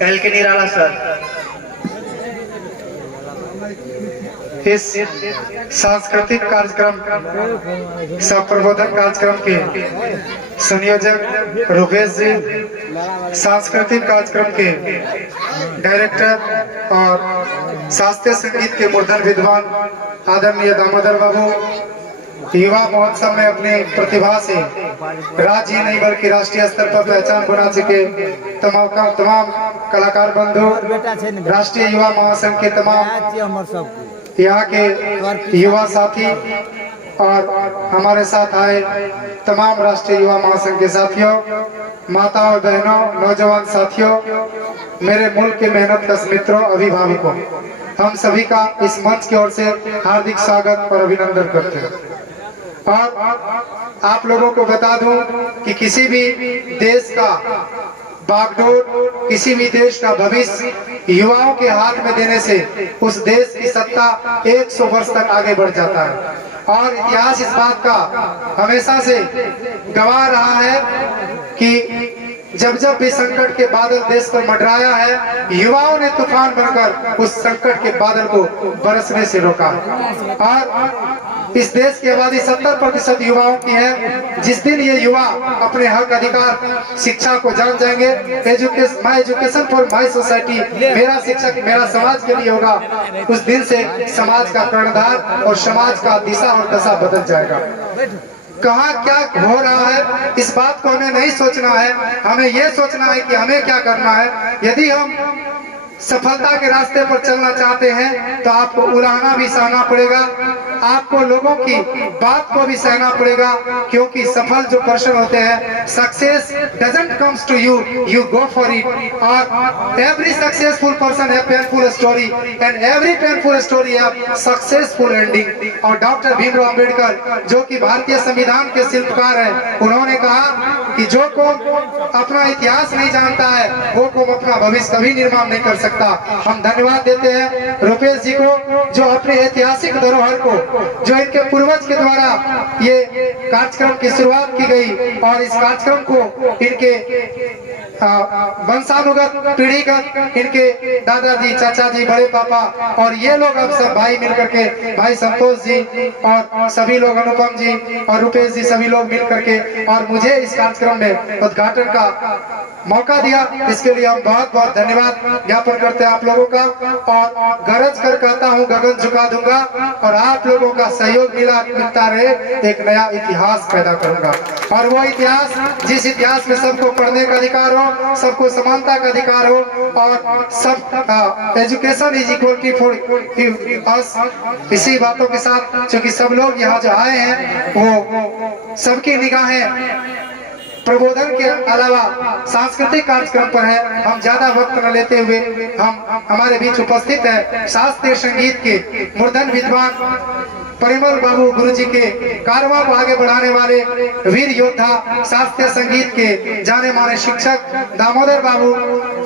L के निराला sir. इस सांस्कृतिक कार्यक्रम सह प्रबोधन कार्यक्रम के संयोजक रुपेश जी, सांस्कृतिक कार्यक्रम के डायरेक्टर और शास्त्रीय संगीत के मूर्धन विद्वान आदरणीय दामोदर बाबू युवा महोत्सव में अपनी प्रतिभा से राज्य ही नहीं बल्कि राष्ट्रीय स्तर पर पहचान बना चुके तमाम कलाकार बंधु, राष्ट्रीय युवा महासंघ के तमाम यहाँ के युवा साथी और हमारे साथ आए तमाम राष्ट्रीय युवा महासंघ के साथियों, माताओं और बहनों, नौजवान साथियों, मेरे मुल्क के मेहनतकश मित्रों, अभिभावकों, हम सभी का इस मंच की ओर से हार्दिक स्वागत और अभिनंदन करते हैं। और आप लोगों को बता दूं कि किसी भी देश का बागडोर, किसी भी देश का भविष्य युवाओं के हाथ में देने से उस देश की सत्ता 100 वर्ष तक आगे बढ़ जाता है। और इतिहास इस बात का हमेशा से गवाह रहा है कि जब जब भी संकट के बादल देश पर मंडराया है, युवाओं ने तूफान बनकर उस संकट के बादल को बरसने से रोका। और इस देश की आबादी 70% युवाओं की है। जिस दिन ये युवा अपने हक अधिकार शिक्षा को जान जाएंगे, my education for my society, मेरा शिक्षक मेरा समाज के लिए होगा, उस दिन से समाज का कर्णधार और समाज का दिशा और दशा बदल जाएगा। कहाँ क्या हो रहा है इस बात को हमें नहीं सोचना है, हमें ये सोचना है कि हमें क्या करना है। यदि हम सफलता के रास्ते पर चलना चाहते हैं तो आपको उलाहना भी सहना पड़ेगा, आपको लोगों की बात को भी सहना पड़ेगा, क्योंकि सफल जो पर्सन होते हैं, success doesn't comes to you, you go for it. और एवरी सक्सेसफुल पर्सन है painful story and every painful story है सक्सेसफुल एंडिंग। और डॉक्टर भीमराव अंबेडकर जो कि भारतीय संविधान के शिल्पकार हैं, उन्होंने कहा कि जो कौम अपना इतिहास नहीं जानता है वो कौम अपना भविष्य कभी निर्माण नहीं कर सकता। हम धन्यवाद देते हैं रुपेश जी को, जो अपने ऐतिहासिक धरोहर को, जो इनके पूर्वज के द्वारा ये कार्यक्रम की शुरुआत की गई और इस कार्यक्रम को इनके वंशानुगत पीढ़ीगत इनके दादाजी, चाचा जी, बड़े पापा और ये लोग अब सब भाई मिलकर के, भाई संतोष जी और सभी लोग, अनुपम जी और रुपेश जी, सभी लोग मिलकर के और मुझे इस कार्यक्रम में उद्घाटन का मौका दिया। इसके लिए हम बहुत बहुत धन्यवाद ज्ञापन करते हैं आप लोगों का। और गरज कर कहता हूँ गगन झुका दूंगा, और आप लोगों का सहयोग मिलता रहे, एक नया इतिहास पैदा करूंगा। और वो इतिहास, जिस इतिहास में सबको पढ़ने का अधिकार हो, सबको समानता का अधिकार हो और सब education is equality for us. इसी बातों के साथ चूंकि सब लोग यहाँ जो आए हैं वो सबकी निगाहें प्रबोधन के अलावा सांस्कृतिक कार्यक्रम पर है। हम ज्यादा वक्त न लेते हुए हमारे बीच उपस्थित है शास्त्रीय संगीत के मूर्धन विद्वान परिमल बाबू गुरुजी के कारवां को आगे बढ़ाने वाले वीर योद्धा, शास्त्रीय संगीत के जाने माने शिक्षक दामोदर बाबू।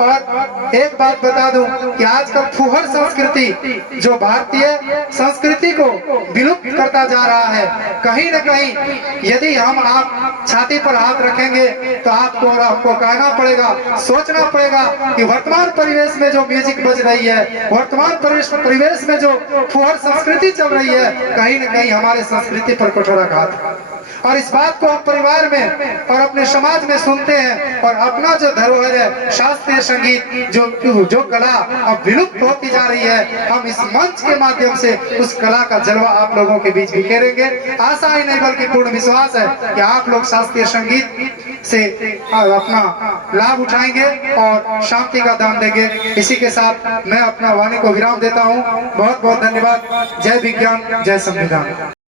और एक बात बता दूं कि आजकल फुहर संस्कृति जो भारतीय संस्कृति को विलुप्त करता जा रहा है, कहीं न कहीं यदि हम आप छाती पर हाथ रखेंगे तो आपको और हमको कहना पड़ेगा, सोचना पड़ेगा कि वर्तमान परिवेश में जो म्यूजिक बज रही है, वर्तमान परिवेश में जो फुहर संस्कृति चल रही है, कहीं न कहीं हमारे संस्कृति पर कठोराघात। और इस बात को हम परिवार में और अपने समाज में सुनते हैं। और अपना जो धरोहर है शास्त्रीय संगीत, जो कला अब विलुप्त होती जा रही है, हम इस मंच के माध्यम से उस कला का जलवा आप लोगों के बीच बिखेरेंगे। आशा ही नहीं बल्कि पूर्ण विश्वास है कि आप लोग शास्त्रीय संगीत से अपना लाभ उठाएंगे और शांति का दान देंगे। इसी के साथ मैं अपना वाणी को विराम देता हूँ। बहुत बहुत धन्यवाद। जय विज्ञान, जय संविधान।